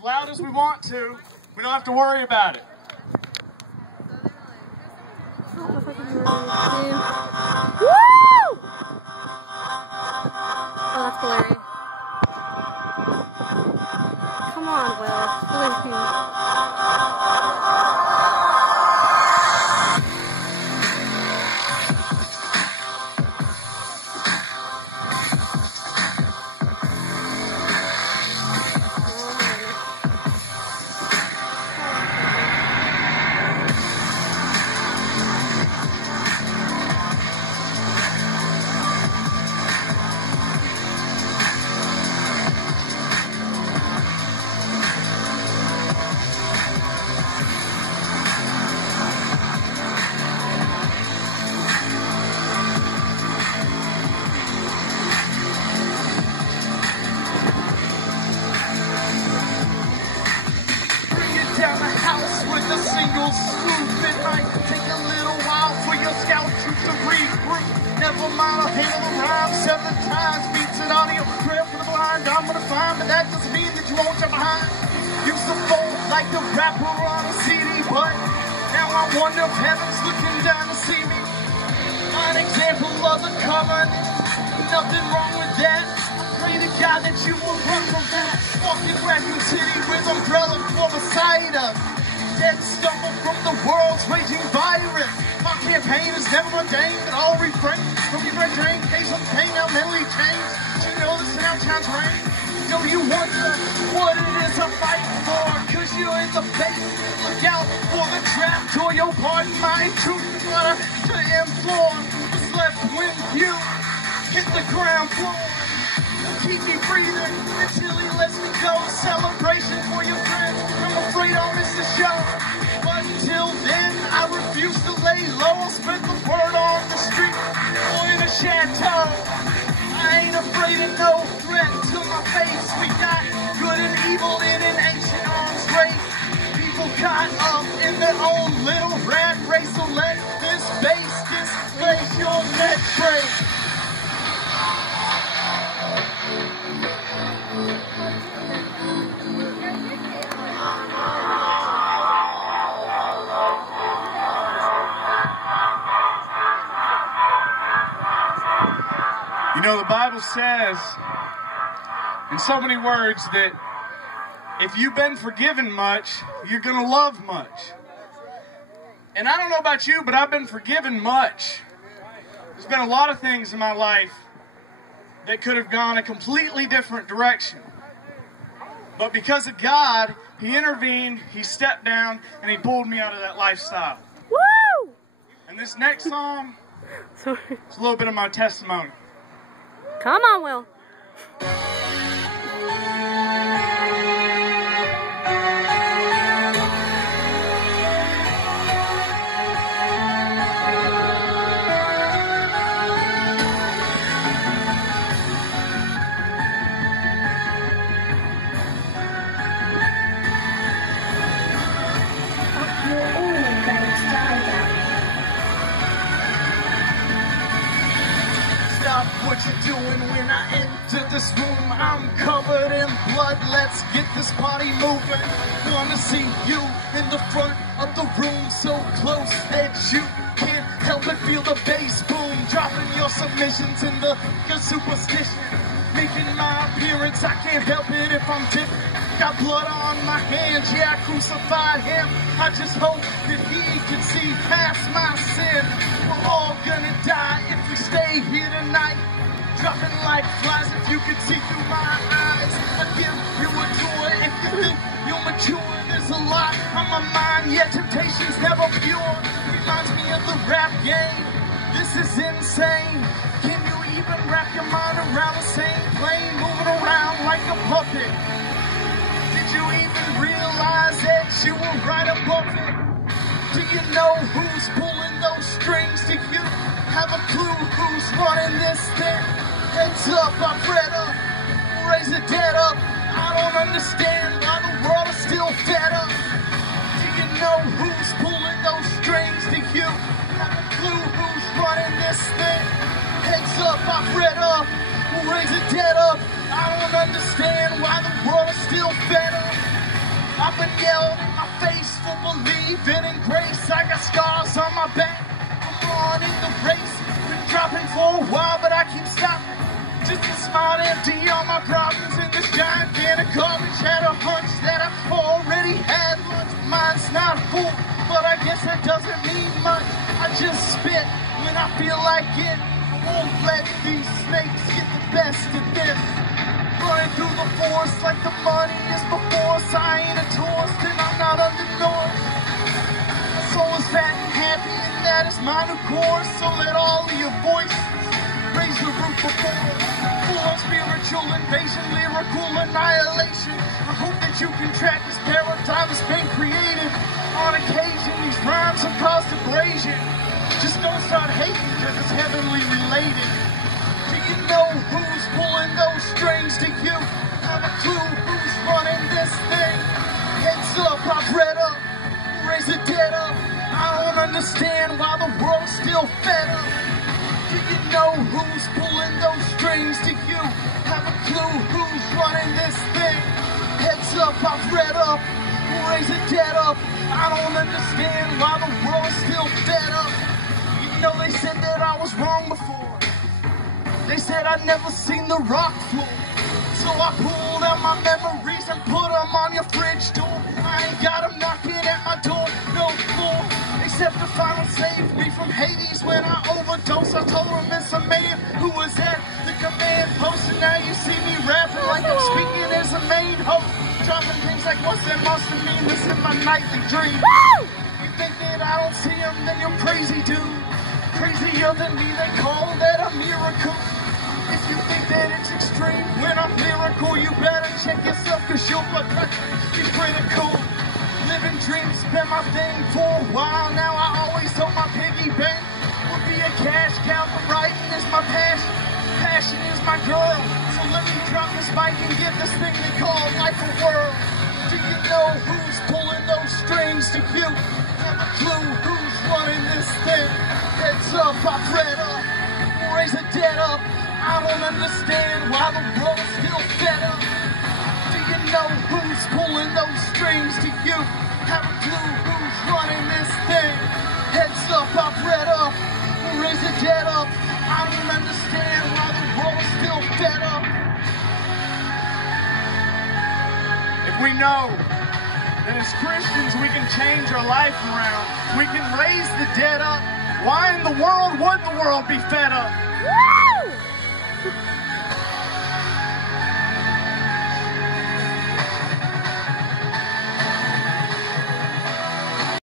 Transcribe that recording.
as loud as we want to. We don't have to worry about it. Woo! Oh, that's hilarious. Come on, Will. Never mind, I'll handle the rhyme 7 times. Beats and audio, prayer for the blind. I'm gonna find, but that doesn't mean that you won't jump behind. Used to fold like the rapper on a CD, but now I wonder if heaven's looking down to see me. An example of the covenant, nothing wrong with that. Pray to God that you will run from that. Walking Raccoon City with umbrella for beside us. Dead stumble from the world's raging virus. My campaign is never ordained, but I'll refrain from your red drain. Case of pain, now mentally changed. You know the sound shines rain. Do you wonder what it is I'm fighting for? Cause you're in the face. Look out for the trap door. Your pardon my truth is what I to implore. What's left when you hit the ground floor? Keep me breathing until he lets me go. Celebration for your friends. I'm afraid I'll miss the show. But until then, I refuse to lay low. I'll spread the word on the street or in a chateau. I ain't afraid of no threat to my face. We got good and evil in an ancient arms race. People caught up in their own little rat race. So let this bass displace your neck break. You know, the Bible says in so many words that if you've been forgiven much, you're going to love much. And I don't know about you, but I've been forgiven much. There's been a lot of things in my life that could have gone a completely different direction. But because of God, He intervened, He stepped down, and He pulled me out of that lifestyle. Woo! And this next song, it's a little bit of my testimony. Come on, Will. What you're doing when I enter this room? I'm covered in blood. Let's get this party moving. Wanna see you in the front of the room, so close that you can't help but feel the bass boom. Dropping your submissions in your superstition. Making my appearance, I can't help it if I'm different. Got blood on my hands, yeah, I crucified Him. I just hope that He can see past my sin. We're all gonna die if we stay here tonight. Dropping like flies if you could see through my eyes. I give you a tour if you think you're mature. There's a lot on my mind, yet temptation's never pure. Reminds me of the rap game. This is insane. Can you even wrap your mind around the same plane? Moving around like a puppet. Did you even realize that you were right above it? Do you know who's pulling those strings? Do you have a clue who's running this thing? Heads up, I read up, raise the dead up. I don't understand why the world is still fed up. Do you know who's pulling those strings? Do you have a clue who's running this thing? Heads up, I read up, raise the dead up. I don't understand why the world is still fed up. I've been yelled in my face for believing in grace. I got scars on my back from running the race. Been dropping for a while, but I keep stopping. Just a smile empty on my problems in this giant can of garbage. Had a hunch that I already had lunch. Mine's not full, but I guess that doesn't mean much. I just spit when I feel like it. I won't let these snakes get the best of this. Running through the forest like the money is before us. I ain't a tourist and I'm not under noise. My soul is fat and happy and that is mine of course. So let all of your voices raise the roof before us. Full of spiritual invasion, lyrical annihilation. I hope that you can track this paradigm that's been created. On occasion, these rhymes have caused abrasion. Just don't start hating cause it's heavenly related. Do you know who's pulling those strings? Do you have a clue who's running this thing? Heads up, I've read up, raise the dead up. I don't understand why the world's still fed up. Do you know who's pulling those strings? Do you have a clue who's running this thing? Heads up, I've read up, raise the dead up. I don't understand why the world's still fed up. You know they said that I was wrong before. They said I'd never seen the rock floor. So I pulled out my memories and put them on your fridge door. I ain't got them knocking at my door no more. Except the final saved me from Hades when I overdosed. I told him it's a man who was at the command post. And now you see me rapping like I'm speaking as a main host. Dropping things like what's that monster mean? This in my nightly dream. You think that I don't see him, then you're crazy, dude. Crazier than me, they call that a miracle. If you think that it's extreme when I'm lyrical, you better check yourself cause your blood pressure is critical. Living dreams been my thing for a while now. I always hope my piggy bank will be a cash cow. The writing is my passion, passion is my girl. So let me drop this mic and give this thing they call life a whirl. Do you know who's pulling those strings? Do you have a clue who's running this thing? Heads up, I've read up, raise the dead up. I don't understand why the world's still fed up. Do you know who's pulling those strings? Do you have a clue who's running this thing? Heads up, I've read up, raise the dead up. I don't understand why the world's still fed up. If we know that as Christians we can change our life around, we can raise the dead up, why in the world would the world be fed up? Woo!